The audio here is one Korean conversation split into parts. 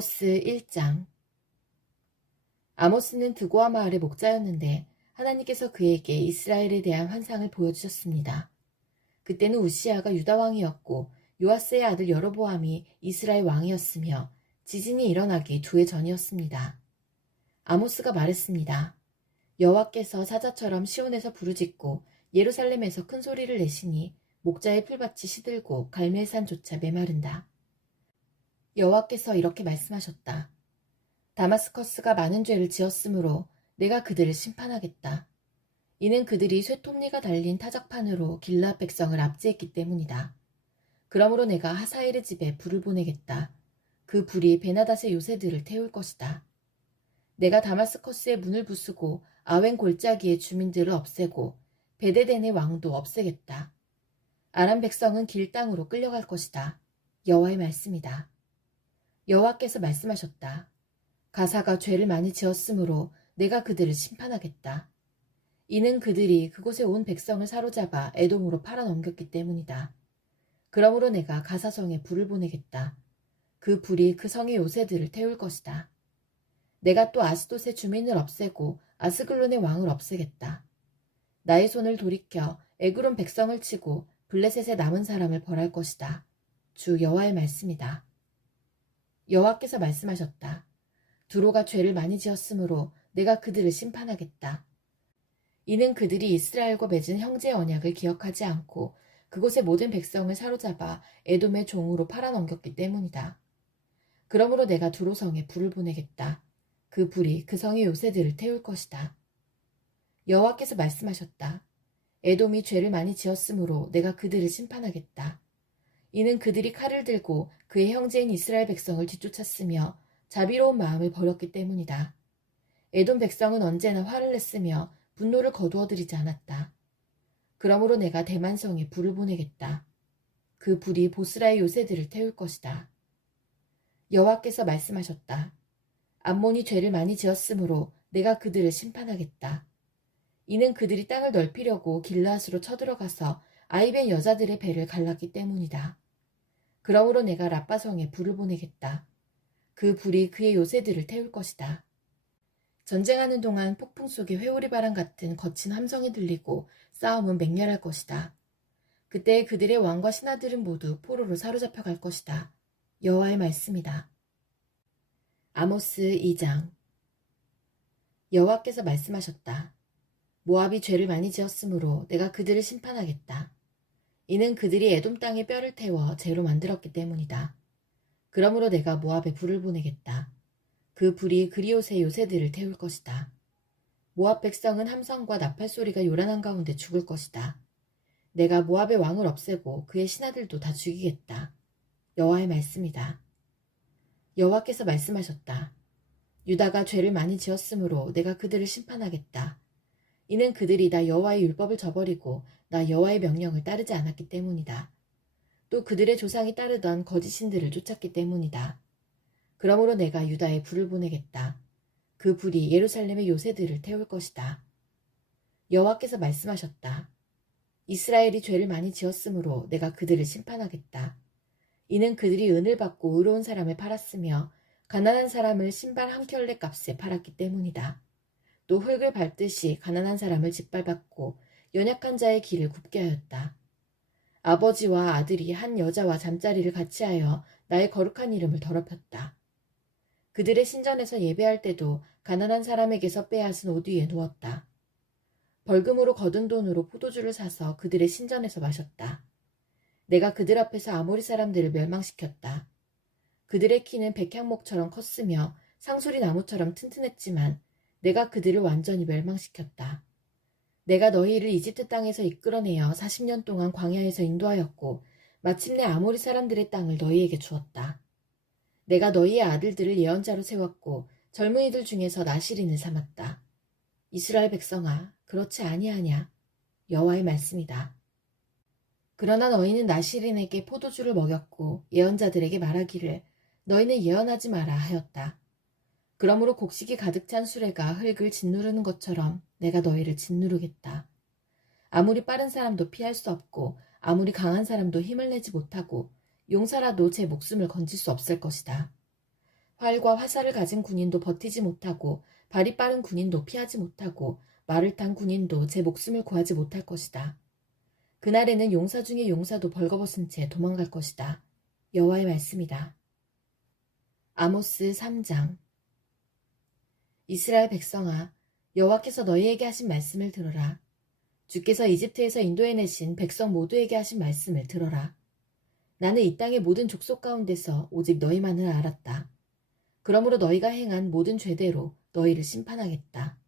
아모스 1장. 아모스는 드고아 마을의 목자였는데 하나님께서 그에게 이스라엘에 대한 환상을 보여주셨습니다. 그때는 우시아가 유다 왕이었고 요아스의 아들 여로보암이 이스라엘 왕이었으며 지진이 일어나기 2해 전이었습니다. 아모스가 말했습니다. 여호와께서 사자처럼 시온에서 부르짖고 예루살렘에서 큰 소리를 내시니 목자의 풀밭이 시들고 갈멜산조차 메마른다. 여호와께서 이렇게 말씀하셨다. 다마스커스가 많은 죄를 지었으므로 내가 그들을 심판하겠다. 이는 그들이 쇠톱니가 달린 타작판으로 길르앗 백성을 압제했기 때문이다. 그러므로 내가 하사엘의 집에 불을 보내겠다. 그 불이 베나닷의 요새들을 태울 것이다. 내가 다마스커스의 문을 부수고 아웬 골짜기의 주민들을 없애고 베데덴의 왕도 없애겠다. 아람 백성은 길 땅으로 끌려갈 것이다. 여호와의 말씀이다. 여호와께서 말씀하셨다. 가사가 죄를 많이 지었으므로 내가 그들을 심판하겠다. 이는 그들이 그곳에 온 백성을 사로잡아 에돔으로 팔아넘겼기 때문이다. 그러므로 내가 가사성에 불을 보내겠다. 그 불이 그 성의 요새들을 태울 것이다. 내가 또 아스돗의 주민을 없애고 아스글론의 왕을 없애겠다. 나의 손을 돌이켜 에그론 백성을 치고 블레셋의 남은 사람을 벌할 것이다. 주 여호와의 말씀이다. 여호와께서 말씀하셨다. 두로가 죄를 많이 지었으므로 내가 그들을 심판하겠다. 이는 그들이 이스라엘과 맺은 형제 언약을 기억하지 않고 그곳의 모든 백성을 사로잡아 에돔의 종으로 팔아넘겼기 때문이다. 그러므로 내가 두로성에 불을 보내겠다. 그 불이 그 성의 요새들을 태울 것이다. 여호와께서 말씀하셨다. 에돔이 죄를 많이 지었으므로 내가 그들을 심판하겠다. 이는 그들이 칼을 들고 그의 형제인 이스라엘 백성을 뒤쫓았으며 자비로운 마음을 버렸기 때문이다. 에돔 백성은 언제나 화를 냈으며 분노를 거두어들이지 않았다. 그러므로 내가 대만성에 불을 보내겠다. 그 불이 보스라의 요새들을 태울 것이다. 여호와께서 말씀하셨다. 암몬이 죄를 많이 지었으므로 내가 그들을 심판하겠다. 이는 그들이 땅을 넓히려고 길르앗으로 쳐들어가서 아이벤 여자들의 배를 갈랐기 때문이다. 그러므로 내가 라빠성에 불을 보내겠다. 그 불이 그의 요새들을 태울 것이다. 전쟁하는 동안 폭풍 속에 회오리바람 같은 거친 함성이 들리고 싸움은 맹렬할 것이다. 그때 그들의 왕과 신하들은 모두 포로로 사로잡혀 갈 것이다. 여호와의 말씀이다. 아모스 2장. 여호와께서 말씀하셨다. 모압이 죄를 많이 지었으므로 내가 그들을 심판하겠다. 이는 그들이 에돔 땅에 뼈를 태워 재로 만들었기 때문이다. 그러므로 내가 모압에 불을 보내겠다. 그 불이 그리옷의 요새들을 태울 것이다. 모압 백성은 함성과 나팔 소리가 요란한 가운데 죽을 것이다. 내가 모압의 왕을 없애고 그의 신하들도 다 죽이겠다. 여호와의 말씀이다. 여호와께서 말씀하셨다. 유다가 죄를 많이 지었으므로 내가 그들을 심판하겠다. 이는 그들이 나 여호와의 율법을 저버리고 나 여호와의 명령을 따르지 않았기 때문이다. 또 그들의 조상이 따르던 거짓 신들을 쫓았기 때문이다. 그러므로 내가 유다에 불을 보내겠다. 그 불이 예루살렘의 요새들을 태울 것이다. 여호와께서 말씀하셨다. 이스라엘이 죄를 많이 지었으므로 내가 그들을 심판하겠다. 이는 그들이 은을 받고 의로운 사람을 팔았으며 가난한 사람을 신발 한 켤레 값에 팔았기 때문이다. 또 흙을 밟듯이 가난한 사람을 짓밟았고 연약한 자의 길을 굽게 하였다. 아버지와 아들이 한 여자와 잠자리를 같이 하여 나의 거룩한 이름을 더럽혔다. 그들의 신전에서 예배할 때도 가난한 사람에게서 빼앗은 옷 위에 누웠다. 벌금으로 거둔 돈으로 포도주를 사서 그들의 신전에서 마셨다. 내가 그들 앞에서 아모리 사람들을 멸망시켰다. 그들의 키는 백향목처럼 컸으며 상수리 나무처럼 튼튼했지만 내가 그들을 완전히 멸망시켰다. 내가 너희를 이집트 땅에서 이끌어내어 40년 동안 광야에서 인도하였고 마침내 아모리 사람들의 땅을 너희에게 주었다. 내가 너희의 아들들을 예언자로 세웠고 젊은이들 중에서 나시린을 삼았다. 이스라엘 백성아, 그렇지 아니하냐? 여호와의 말씀이다. 그러나 너희는 나시린에게 포도주를 먹였고 예언자들에게 말하기를 너희는 예언하지 마라 하였다. 그러므로 곡식이 가득 찬 수레가 흙을 짓누르는 것처럼 내가 너희를 짓누르겠다. 아무리 빠른 사람도 피할 수 없고 아무리 강한 사람도 힘을 내지 못하고 용사라도 제 목숨을 건질 수 없을 것이다. 활과 화살을 가진 군인도 버티지 못하고 발이 빠른 군인도 피하지 못하고 말을 탄 군인도 제 목숨을 구하지 못할 것이다. 그날에는 용사 중에 용사도 벌거벗은 채 도망갈 것이다. 여호와의 말씀이다. 아모스 3장. 이스라엘 백성아, 여호와께서 너희에게 하신 말씀을 들어라. 주께서 이집트에서 인도해내신 백성 모두에게 하신 말씀을 들어라. 나는 이 땅의 모든 족속 가운데서 오직 너희만을 알았다. 그러므로 너희가 행한 모든 죄대로 너희를 심판하겠다.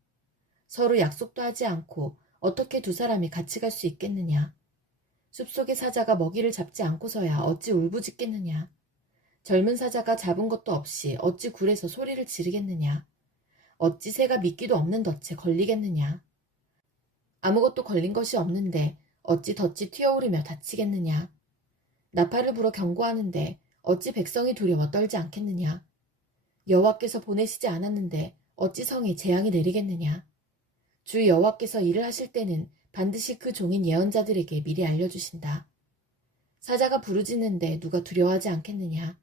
서로 약속도 하지 않고 어떻게 두 사람이 같이 갈 수 있겠느냐? 숲속의 사자가 먹이를 잡지 않고서야 어찌 울부짖겠느냐? 젊은 사자가 잡은 것도 없이 어찌 굴에서 소리를 지르겠느냐? 어찌 새가 미끼도 없는 덫에 걸리겠느냐? 아무것도 걸린 것이 없는데 어찌 덫이 튀어오르며 다치겠느냐? 나팔을 불어 경고하는데 어찌 백성이 두려워 떨지 않겠느냐? 여호와께서 보내시지 않았는데 어찌 성에 재앙이 내리겠느냐? 주 여호와께서 일을 하실 때는 반드시 그 종인 예언자들에게 미리 알려주신다. 사자가 부르짖는데 누가 두려워하지 않겠느냐?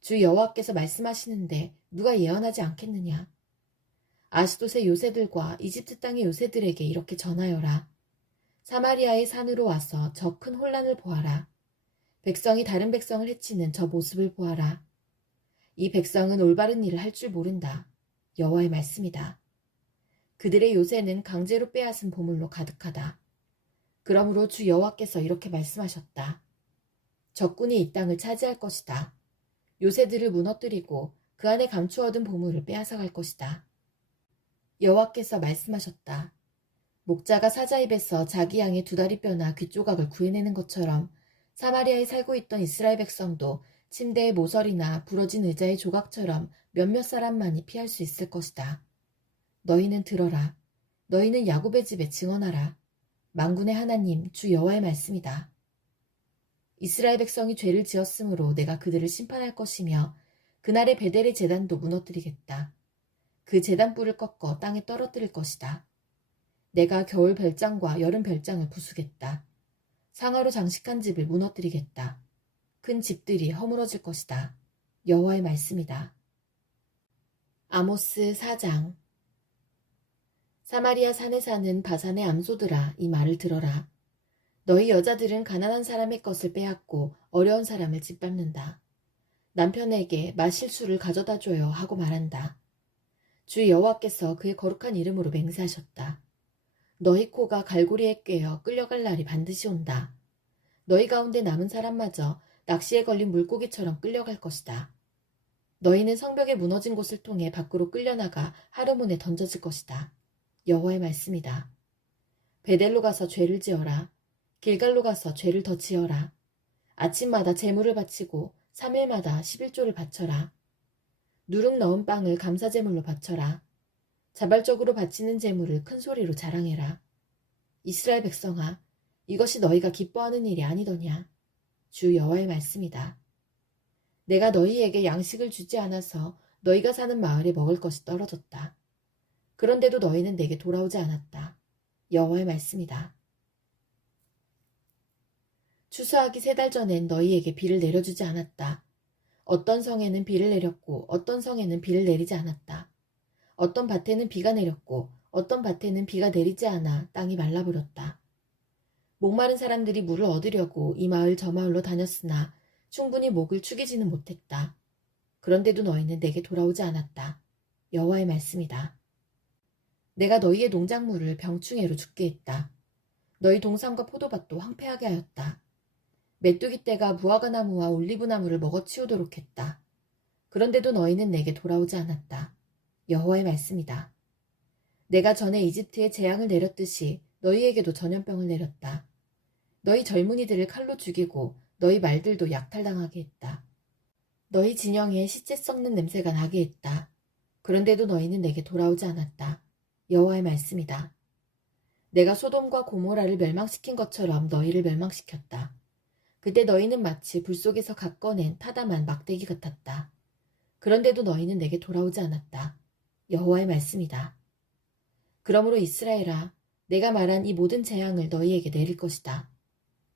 주 여호와께서 말씀하시는데 누가 예언하지 않겠느냐? 아스돗의 요새들과 이집트 땅의 요새들에게 이렇게 전하여라. 사마리아의 산으로 와서 저 큰 혼란을 보아라. 백성이 다른 백성을 해치는 저 모습을 보아라. 이 백성은 올바른 일을 할 줄 모른다. 여호와의 말씀이다. 그들의 요새는 강제로 빼앗은 보물로 가득하다. 그러므로 주 여호와께서 이렇게 말씀하셨다. 적군이 이 땅을 차지할 것이다. 요새들을 무너뜨리고 그 안에 감추어둔 보물을 빼앗아갈 것이다. 여호와께서 말씀하셨다. 목자가 사자 입에서 자기 양의 두 다리 뼈나 귀 조각을 구해내는 것처럼 사마리아에 살고 있던 이스라엘 백성도 침대의 모서리나 부러진 의자의 조각처럼 몇몇 사람만이 피할 수 있을 것이다. 너희는 들어라. 너희는 야곱의 집에 증언하라. 만군의 하나님 주 여호와의 말씀이다. 이스라엘 백성이 죄를 지었으므로 내가 그들을 심판할 것이며 그날의 베델의 제단도 무너뜨리겠다. 그 제단 뿔을 꺾어 땅에 떨어뜨릴 것이다. 내가 겨울 별장과 여름 별장을 부수겠다. 상아로 장식한 집을 무너뜨리겠다. 큰 집들이 허물어질 것이다. 여호와의 말씀이다. 아모스 4장. 사마리아 산에 사는 바산의 암소들아, 이 말을 들어라. 너희 여자들은 가난한 사람의 것을 빼앗고 어려운 사람을 짓밟는다. 남편에게 마실 술을 가져다 줘요 하고 말한다. 주 여호와께서 그의 거룩한 이름으로 맹세하셨다. 너희 코가 갈고리에 꿰어 끌려갈 날이 반드시 온다. 너희 가운데 남은 사람마저 낚시에 걸린 물고기처럼 끌려갈 것이다. 너희는 성벽에 무너진 곳을 통해 밖으로 끌려나가 하르몬에 던져질 것이다. 여호와의 말씀이다. 베델로 가서 죄를 지어라. 길갈로 가서 죄를 더 지어라. 아침마다 제물을 바치고 3일마다 11조를 바쳐라. 누룩 넣은 빵을 감사제물로 바쳐라. 자발적으로 바치는 제물을 큰 소리로 자랑해라. 이스라엘 백성아, 이것이 너희가 기뻐하는 일이 아니더냐. 주 여호와의 말씀이다. 내가 너희에게 양식을 주지 않아서 너희가 사는 마을에 먹을 것이 떨어졌다. 그런데도 너희는 내게 돌아오지 않았다. 여호와의 말씀이다. 추수하기 3달 전엔 너희에게 비를 내려주지 않았다. 어떤 성에는 비를 내렸고 어떤 성에는 비를 내리지 않았다. 어떤 밭에는 비가 내렸고 어떤 밭에는 비가 내리지 않아 땅이 말라버렸다. 목마른 사람들이 물을 얻으려고 이 마을 저 마을로 다녔으나 충분히 목을 축이지는 못했다. 그런데도 너희는 내게 돌아오지 않았다. 여호와의 말씀이다. 내가 너희의 농작물을 병충해로 죽게 했다. 너희 동산과 포도밭도 황폐하게 하였다. 메뚜기 떼가 무화과 나무와 올리브 나무를 먹어치우도록 했다. 그런데도 너희는 내게 돌아오지 않았다. 여호와의 말씀이다. 내가 전에 이집트에 재앙을 내렸듯이 너희에게도 전염병을 내렸다. 너희 젊은이들을 칼로 죽이고 너희 말들도 약탈당하게 했다. 너희 진영에 시체 썩는 냄새가 나게 했다. 그런데도 너희는 내게 돌아오지 않았다. 여호와의 말씀이다. 내가 소돔과 고모라를 멸망시킨 것처럼 너희를 멸망시켰다. 그때 너희는 마치 불 속에서 각 꺼낸 타담한 막대기 같았다. 그런데도 너희는 내게 돌아오지 않았다. 여호와의 말씀이다. 그러므로 이스라엘아, 내가 말한 이 모든 재앙을 너희에게 내릴 것이다.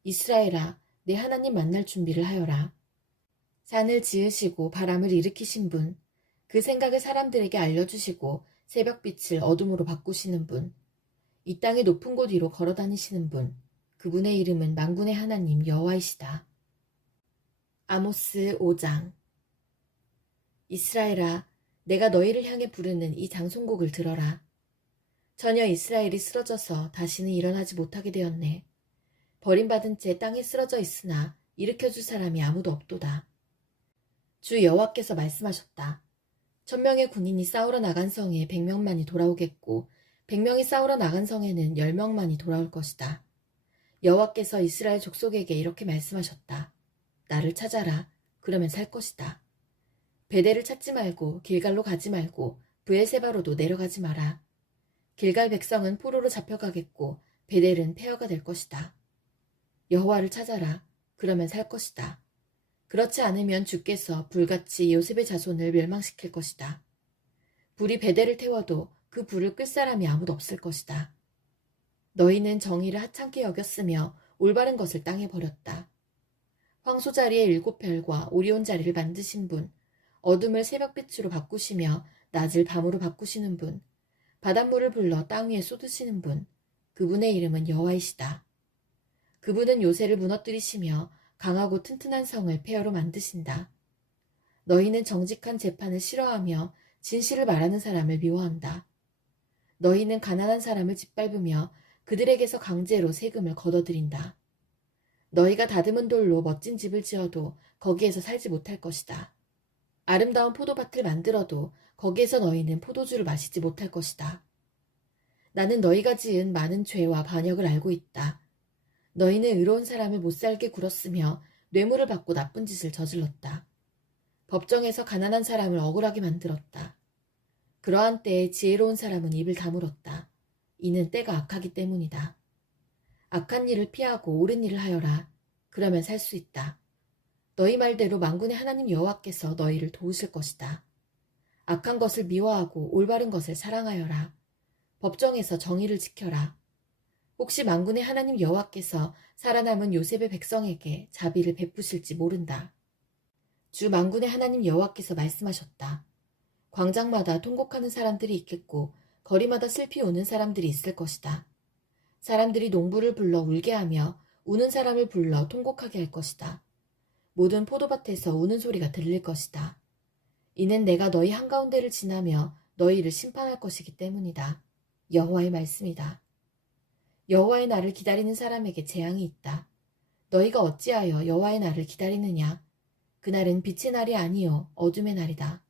이스라엘아, 내 하나님 만날 준비를 하여라. 산을 지으시고 바람을 일으키신 분, 그 생각을 사람들에게 알려주시고 새벽빛을 어둠으로 바꾸시는 분, 이 땅의 높은 곳 위로 걸어 다니시는 분, 그분의 이름은 만군의 하나님 여호와이시다. 아모스 5장. 이스라엘아, 내가 너희를 향해 부르는 이 장송곡을 들어라. 전혀 이스라엘이 쓰러져서 다시는 일어나지 못하게 되었네. 버림받은 채 땅에 쓰러져 있으나 일으켜줄 사람이 아무도 없도다. 주 여호와께서 말씀하셨다. 1000명의 군인이 싸우러 나간 성에 100명만이 돌아오겠고 100명이 싸우러 나간 성에는 10명만이 돌아올 것이다. 여호와께서 이스라엘 족속에게 이렇게 말씀하셨다. 나를 찾아라. 그러면 살 것이다. 베델을 찾지 말고 길갈로 가지 말고 브엘세바로도 내려가지 마라. 길갈 백성은 포로로 잡혀가겠고 베델은 폐허가 될 것이다. 여호와를 찾아라. 그러면 살 것이다. 그렇지 않으면 주께서 불같이 요셉의 자손을 멸망시킬 것이다. 불이 베델을 태워도 그 불을 끌 사람이 아무도 없을 것이다. 너희는 정의를 하찮게 여겼으며 올바른 것을 땅에 버렸다. 황소 자리에 7별과 오리온 자리를 만드신 분, 어둠을 새벽빛으로 바꾸시며 낮을 밤으로 바꾸시는 분, 바닷물을 불러 땅 위에 쏟으시는 분, 그분의 이름은 여호와이시다. 그분은 요새를 무너뜨리시며 강하고 튼튼한 성을 폐허로 만드신다. 너희는 정직한 재판을 싫어하며 진실을 말하는 사람을 미워한다. 너희는 가난한 사람을 짓밟으며 그들에게서 강제로 세금을 걷어들인다. 너희가 다듬은 돌로 멋진 집을 지어도 거기에서 살지 못할 것이다. 아름다운 포도밭을 만들어도 거기에서 너희는 포도주를 마시지 못할 것이다. 나는 너희가 지은 많은 죄와 반역을 알고 있다. 너희는 의로운 사람을 못살게 굴었으며 뇌물을 받고 나쁜 짓을 저질렀다. 법정에서 가난한 사람을 억울하게 만들었다. 그러한 때에 지혜로운 사람은 입을 다물었다. 이는 때가 악하기 때문이다. 악한 일을 피하고 옳은 일을 하여라. 그러면 살 수 있다. 너희 말대로 만군의 하나님 여호와께서 너희를 도우실 것이다. 악한 것을 미워하고 올바른 것을 사랑하여라. 법정에서 정의를 지켜라. 혹시 만군의 하나님 여호와께서 살아남은 요셉의 백성에게 자비를 베푸실지 모른다. 주 만군의 하나님 여호와께서 말씀하셨다. 광장마다 통곡하는 사람들이 있겠고 거리마다 슬피 우는 사람들이 있을 것이다. 사람들이 농부를 불러 울게 하며 우는 사람을 불러 통곡하게 할 것이다. 모든 포도밭에서 우는 소리가 들릴 것이다. 이는 내가 너희 한가운데를 지나며 너희를 심판할 것이기 때문이다. 여호와의 말씀이다. 여호와의 날을 기다리는 사람에게 재앙이 있다. 너희가 어찌하여 여호와의 날을 기다리느냐? 그날은 빛의 날이 아니요 어둠의 날이다.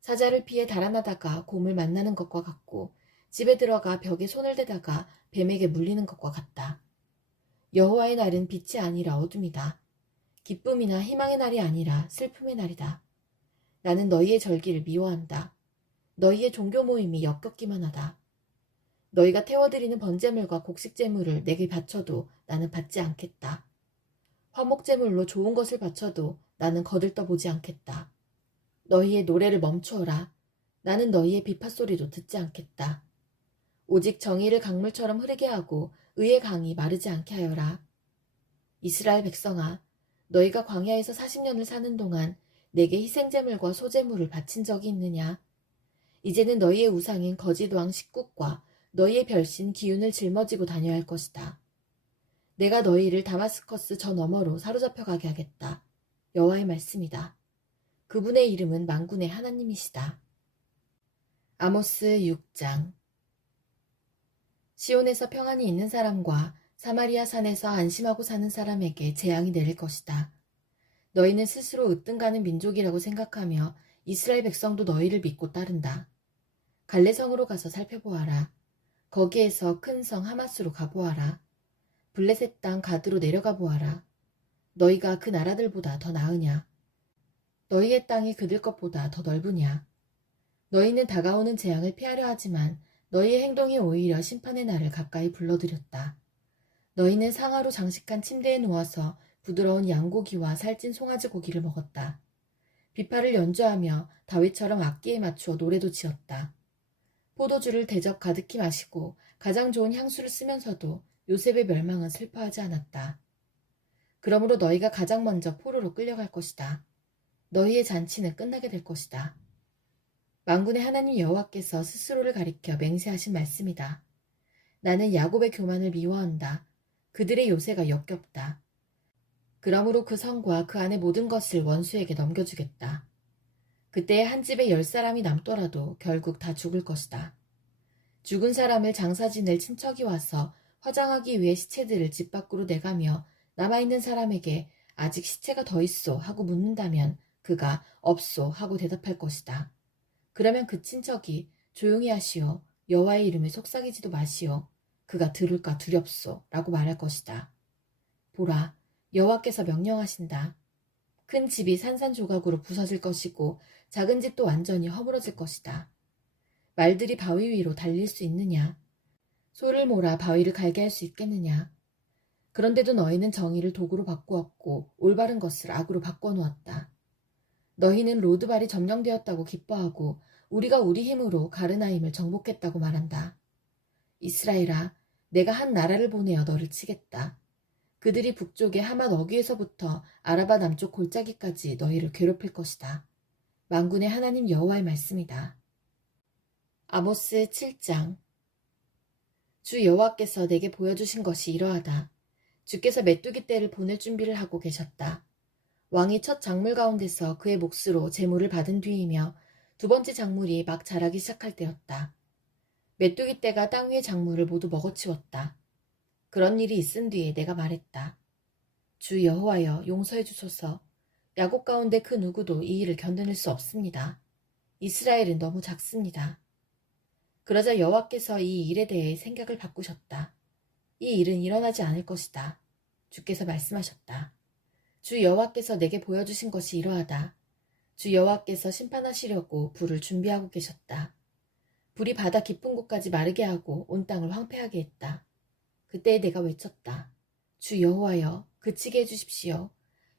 사자를 피해 달아나다가 곰을 만나는 것과 같고 집에 들어가 벽에 손을 대다가 뱀에게 물리는 것과 같다. 여호와의 날은 빛이 아니라 어둠이다. 기쁨이나 희망의 날이 아니라 슬픔의 날이다. 나는 너희의 절기를 미워한다. 너희의 종교 모임이 역겹기만 하다. 너희가 태워드리는 번제물과 곡식제물을 내게 바쳐도 나는 받지 않겠다. 화목제물로 좋은 것을 바쳐도 나는 거들떠보지 않겠다. 너희의 노래를 멈추어라. 나는 너희의 비파소리도 듣지 않겠다. 오직 정의를 강물처럼 흐르게 하고 의의 강이 마르지 않게 하여라. 이스라엘 백성아, 너희가 광야에서 40년을 사는 동안 내게 희생제물과 소제물을 바친 적이 있느냐? 이제는 너희의 우상인 거짓왕 식국과 너희의 별신 기운을 짊어지고 다녀야 할 것이다. 내가 너희를 다마스커스 저 너머로 사로잡혀 가게 하겠다. 여호와의 말씀이다. 그분의 이름은 만군의 하나님이시다. 아모스 6장. 시온에서 평안이 있는 사람과 사마리아 산에서 안심하고 사는 사람에게 재앙이 내릴 것이다. 너희는 스스로 으뜸가는 민족이라고 생각하며 이스라엘 백성도 너희를 믿고 따른다. 갈레성으로 가서 살펴보아라. 거기에서 큰 성 하마스로 가보아라. 블레셋 땅 가드로 내려가 보아라. 너희가 그 나라들보다 더 나으냐? 너희의 땅이 그들 것보다 더 넓으냐? 너희는 다가오는 재앙을 피하려 하지만 너희의 행동이 오히려 심판의 날을 가까이 불러들였다. 너희는 상하로 장식한 침대에 누워서 부드러운 양고기와 살찐 송아지 고기를 먹었다. 비파를 연주하며 다윗처럼 악기에 맞추어 노래도 지었다. 포도주를 대접 가득히 마시고 가장 좋은 향수를 쓰면서도 요셉의 멸망은 슬퍼하지 않았다. 그러므로 너희가 가장 먼저 포로로 끌려갈 것이다. 너희의 잔치는 끝나게 될 것이다. 만군의 하나님 여호와께서 스스로를 가리켜 맹세하신 말씀이다. 나는 야곱의 교만을 미워한다. 그들의 요새가 역겹다. 그러므로 그 성과 그 안의 모든 것을 원수에게 넘겨주겠다. 그때에 한 집에 10사람이 남더라도 결국 다 죽을 것이다. 죽은 사람을 장사 지낼 친척이 와서 화장하기 위해 시체들을 집 밖으로 내가며 남아있는 사람에게 아직 시체가 더 있소 하고 묻는다면 그가 없소 하고 대답할 것이다. 그러면 그 친척이 조용히 하시오. 여호와의 이름을 속삭이지도 마시오. 그가 들을까 두렵소 라고 말할 것이다. 보라, 여호와께서 명령하신다. 큰 집이 산산조각으로 부서질 것이고 작은 집도 완전히 허물어질 것이다. 말들이 바위 위로 달릴 수 있느냐? 소를 몰아 바위를 갈게 할 수 있겠느냐? 그런데도 너희는 정의를 도구로 바꾸었고 올바른 것을 악으로 바꿔놓았다. 너희는 로드발이 점령되었다고 기뻐하고 우리가 우리 힘으로 가르나임을 정복했다고 말한다. 이스라엘아, 내가 한 나라를 보내어 너를 치겠다. 그들이 북쪽의 하맛 어귀에서부터 아라바 남쪽 골짜기까지 너희를 괴롭힐 것이다. 만군의 하나님 여호와의 말씀이다. 아모스 7장. 주 여호와께서 내게 보여주신 것이 이러하다. 주께서 메뚜기 떼를 보낼 준비를 하고 계셨다. 왕이 첫 작물 가운데서 그의 몫으로 재물을 받은 뒤이며 두 번째 작물이 막 자라기 시작할 때였다. 메뚜기 떼가 땅 위의 작물을 모두 먹어치웠다. 그런 일이 있은 뒤에 내가 말했다. 주 여호와여, 용서해 주소서. 야곱 가운데 그 누구도 이 일을 견뎌낼 수 없습니다. 이스라엘은 너무 작습니다. 그러자 여호와께서 이 일에 대해 생각을 바꾸셨다. 이 일은 일어나지 않을 것이다. 주께서 말씀하셨다. 주 여호와께서 내게 보여주신 것이 이러하다. 주 여호와께서 심판하시려고 불을 준비하고 계셨다. 불이 바다 깊은 곳까지 마르게 하고 온 땅을 황폐하게 했다. 그때 내가 외쳤다. 주 여호와여, 그치게 해주십시오.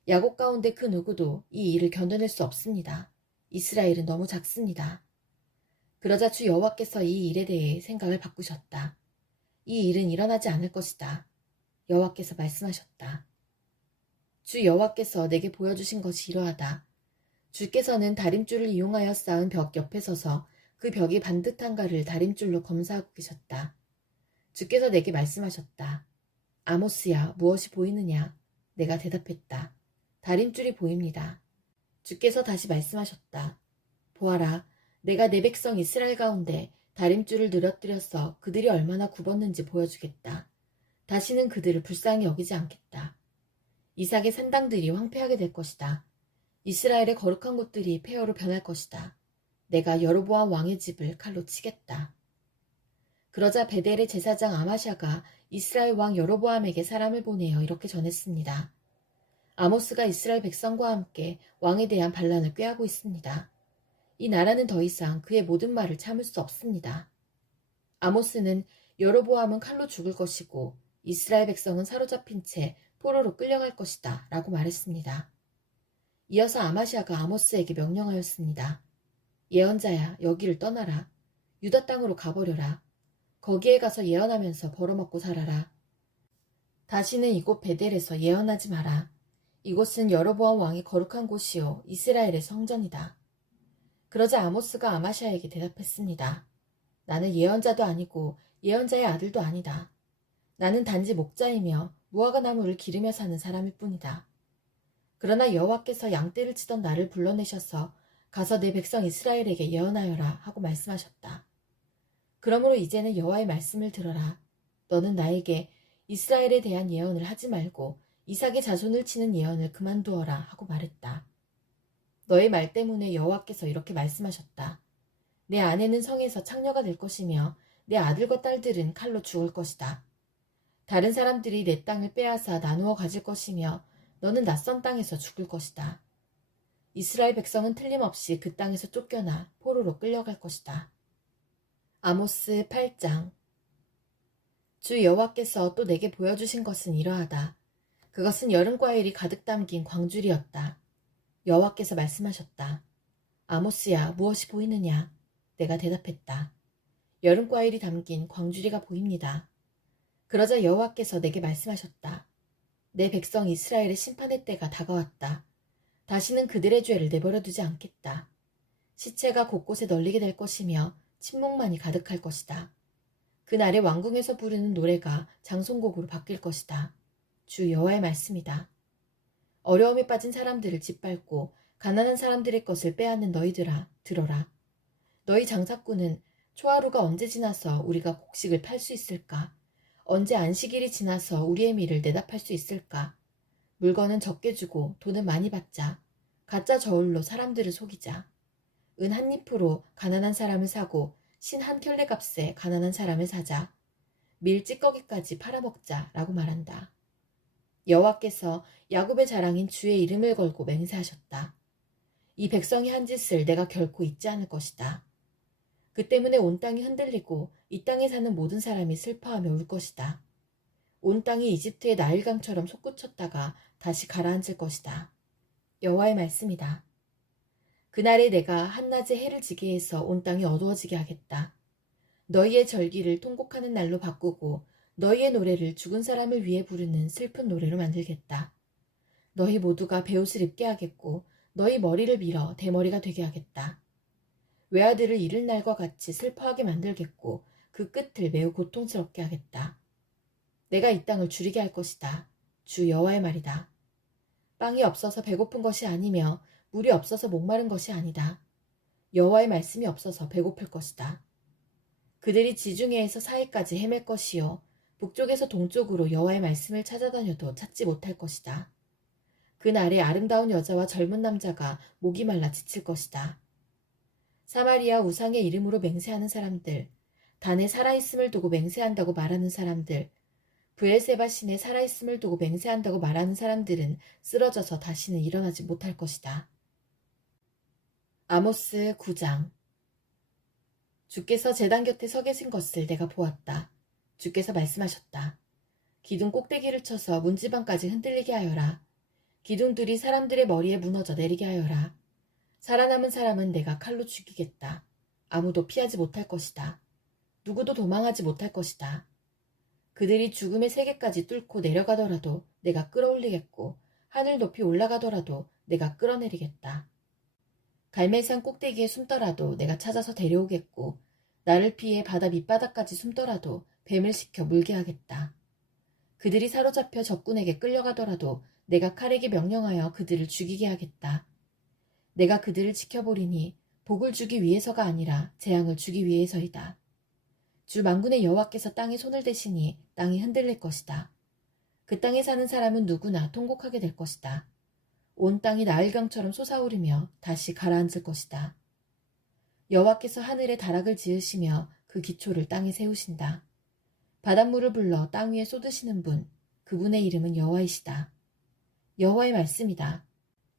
야곱 가운데 그 누구도 이 일을 견뎌낼 수 없습니다. 이스라엘은 너무 작습니다. 그러자 주 여호와께서 이 일에 대해 생각을 바꾸셨다. 이 일은 일어나지 않을 것이다. 여호와께서 말씀하셨다. 주 여호와께서 내게 보여주신 것이 이러하다. 주께서는 다림줄을 이용하여 쌓은 벽 옆에 서서 그 벽이 반듯한가를 다림줄로 검사하고 계셨다. 주께서 내게 말씀하셨다. 아모스야, 무엇이 보이느냐? 내가 대답했다. 다림줄이 보입니다. 주께서 다시 말씀하셨다. 보아라, 내가 내 백성 이스라엘 가운데 다림줄을 늘어뜨려서 그들이 얼마나 굽었는지 보여주겠다. 다시는 그들을 불쌍히 여기지 않겠다. 이삭의 산당들이 황폐하게 될 것이다. 이스라엘의 거룩한 곳들이 폐허로 변할 것이다. 내가 여로보암 왕의 집을 칼로 치겠다. 그러자 베델의 제사장 아마샤가 이스라엘 왕 여로보암에게 사람을 보내어 이렇게 전했습니다. 아모스가 이스라엘 백성과 함께 왕에 대한 반란을 꾀하고 있습니다. 이 나라는 더 이상 그의 모든 말을 참을 수 없습니다. 아모스는 여로보암은 칼로 죽을 것이고 이스라엘 백성은 사로잡힌 채 포로로 끌려갈 것이다 라고 말했습니다. 이어서 아마시아가 아모스에게 명령하였습니다. 예언자야, 여기를 떠나라. 유다 땅으로 가버려라. 거기에 가서 예언하면서 벌어먹고 살아라. 다시는 이곳 베델에서 예언하지 마라. 이곳은 여로보암 왕의 거룩한 곳이요 이스라엘의 성전이다. 그러자 아모스가 아마시아에게 대답했습니다. 나는 예언자도 아니고 예언자의 아들도 아니다. 나는 단지 목자이며 무화과 나무를 기르며 사는 사람일 뿐이다. 그러나 여호와께서 양떼를 치던 나를 불러내셔서 가서 내 백성 이스라엘에게 예언하여라 하고 말씀하셨다. 그러므로 이제는 여호와의 말씀을 들어라. 너는 나에게 이스라엘에 대한 예언을 하지 말고 이삭의 자손을 치는 예언을 그만두어라 하고 말했다. 너의 말 때문에 여호와께서 이렇게 말씀하셨다. 내 아내는 성에서 창녀가 될 것이며 내 아들과 딸들은 칼로 죽을 것이다. 다른 사람들이 내 땅을 빼앗아 나누어 가질 것이며 너는 낯선 땅에서 죽을 것이다. 이스라엘 백성은 틀림없이 그 땅에서 쫓겨나 포로로 끌려갈 것이다. 아모스 8장. 주 여호와께서 또 내게 보여주신 것은 이러하다. 그것은 여름과일이 가득 담긴 광줄이었다. 여호와께서 말씀하셨다. 아모스야, 무엇이 보이느냐? 내가 대답했다. 여름과일이 담긴 광줄이가 보입니다. 그러자 여호와께서 내게 말씀하셨다. 내 백성 이스라엘의 심판의 때가 다가왔다. 다시는 그들의 죄를 내버려 두지 않겠다. 시체가 곳곳에 널리게 될 것이며 침묵만이 가득할 것이다. 그날에 왕궁에서 부르는 노래가 장송곡으로 바뀔 것이다. 주 여호와의 말씀이다. 어려움에 빠진 사람들을 짓밟고 가난한 사람들의 것을 빼앗는 너희들아, 들어라. 너희 장사꾼은 초하루가 언제 지나서 우리가 곡식을 팔 수 있을까? 언제 안식일이 지나서 우리의 밀을 내다 팔 수 있을까? 물건은 적게 주고 돈은 많이 받자. 가짜 저울로 사람들을 속이자. 은 한 잎으로 가난한 사람을 사고 신 한 켤레 값에 가난한 사람을 사자. 밀 찌꺼기까지 팔아먹자 라고 말한다. 여호와께서 야곱의 자랑인 주의 이름을 걸고 맹세하셨다. 이 백성이 한 짓을 내가 결코 잊지 않을 것이다. 그 때문에 온 땅이 흔들리고 이 땅에 사는 모든 사람이 슬퍼하며 울 것이다. 온 땅이 이집트의 나일강처럼 솟구쳤다가 다시 가라앉을 것이다. 여호와의 말씀이다. 그날에 내가 한낮에 해를 지게 해서 온 땅이 어두워지게 하겠다. 너희의 절기를 통곡하는 날로 바꾸고 너희의 노래를 죽은 사람을 위해 부르는 슬픈 노래로 만들겠다. 너희 모두가 베옷을 입게 하겠고 너희 머리를 밀어 대머리가 되게 하겠다. 외아들을 잃은 날과 같이 슬퍼하게 만들겠고 그 끝을 매우 고통스럽게 하겠다. 내가 이 땅을 줄이게 할 것이다. 주 여호와의 말이다. 빵이 없어서 배고픈 것이 아니며 물이 없어서 목마른 것이 아니다. 여호와의 말씀이 없어서 배고플 것이다. 그들이 지중해에서 사해까지 헤맬 것이요 북쪽에서 동쪽으로 여호와의 말씀을 찾아다녀도 찾지 못할 것이다. 그날에 아름다운 여자와 젊은 남자가 목이 말라 지칠 것이다. 사마리아 우상의 이름으로 맹세하는 사람들, 단에 살아있음을 두고 맹세한다고 말하는 사람들, 브엘세바 신에 살아있음을 두고 맹세한다고 말하는 사람들은 쓰러져서 다시는 일어나지 못할 것이다. 아모스 9장. 주께서 제단 곁에 서 계신 것을 내가 보았다. 주께서 말씀하셨다. 기둥 꼭대기를 쳐서 문지방까지 흔들리게 하여라. 기둥들이 사람들의 머리에 무너져 내리게 하여라. 살아남은 사람은 내가 칼로 죽이겠다. 아무도 피하지 못할 것이다. 누구도 도망하지 못할 것이다. 그들이 죽음의 세계까지 뚫고 내려가더라도 내가 끌어올리겠고 하늘 높이 올라가더라도 내가 끌어내리겠다. 갈멜산 꼭대기에 숨더라도 내가 찾아서 데려오겠고 나를 피해 바다 밑바닥까지 숨더라도 뱀을 시켜 물게 하겠다. 그들이 사로잡혀 적군에게 끌려가더라도 내가 칼에게 명령하여 그들을 죽이게 하겠다. 내가 그들을 지켜보리니 복을 주기 위해서가 아니라 재앙을 주기 위해서이다. 주 만군의 여호와께서 땅에 손을 대시니 땅이 흔들릴 것이다. 그 땅에 사는 사람은 누구나 통곡하게 될 것이다. 온 땅이 나일강처럼 솟아오르며 다시 가라앉을 것이다. 여호와께서 하늘에 다락을 지으시며 그 기초를 땅에 세우신다. 바닷물을 불러 땅 위에 쏟으시는 분, 그분의 이름은 여호와이시다. 여호와의 말씀이다.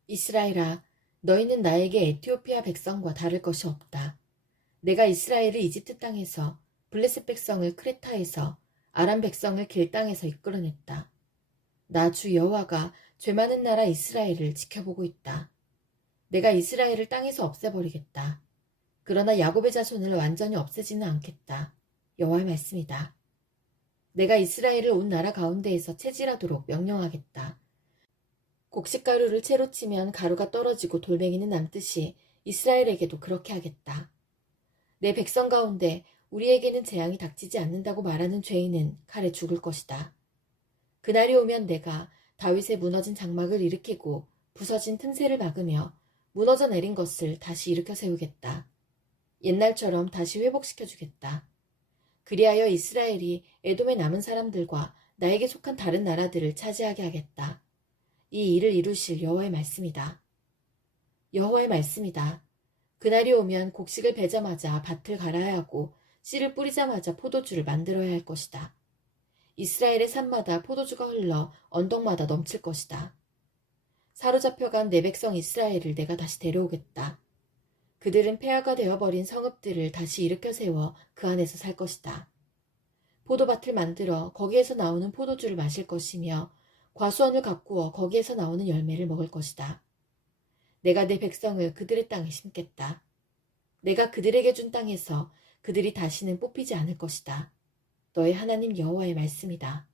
이스라엘아, 너희는 나에게 에티오피아 백성과 다를 것이 없다. 내가 이스라엘을 이집트 땅에서, 블레셋 백성을 크레타에서, 아람 백성을 길 땅에서 이끌어냈다. 나 주 여호와가 죄 많은 나라 이스라엘을 지켜보고 있다. 내가 이스라엘을 땅에서 없애버리겠다. 그러나 야곱의 자손을 완전히 없애지는 않겠다. 여호와의 말씀이다. 내가 이스라엘을 온 나라 가운데에서 체질하도록 명령하겠다. 곡식가루를 채로 치면 가루가 떨어지고 돌멩이는 남듯이 이스라엘에게도 그렇게 하겠다. 내 백성 가운데 우리에게는 재앙이 닥치지 않는다고 말하는 죄인은 칼에 죽을 것이다. 그날이 오면 내가 다윗의 무너진 장막을 일으키고 부서진 틈새를 막으며 무너져 내린 것을 다시 일으켜 세우겠다. 옛날처럼 다시 회복시켜주겠다. 그리하여 이스라엘이 에돔에 남은 사람들과 나에게 속한 다른 나라들을 차지하게 하겠다. 이 일을 이루실 여호와의 말씀이다. 여호와의 말씀이다. 그날이 오면 곡식을 베자마자 밭을 갈아야 하고 씨를 뿌리자마자 포도주를 만들어야 할 것이다. 이스라엘의 산마다 포도주가 흘러 언덕마다 넘칠 것이다. 사로잡혀간 내 백성 이스라엘을 내가 다시 데려오겠다. 그들은 폐하가 되어버린 성읍들을 다시 일으켜 세워 그 안에서 살 것이다. 포도밭을 만들어 거기에서 나오는 포도주를 마실 것이며 과수원을 가꾸어 거기에서 나오는 열매를 먹을 것이다. 내가 내 백성을 그들의 땅에 심겠다. 내가 그들에게 준 땅에서 그들이 다시는 뽑히지 않을 것이다. 너의 하나님 여호와의 말씀이다.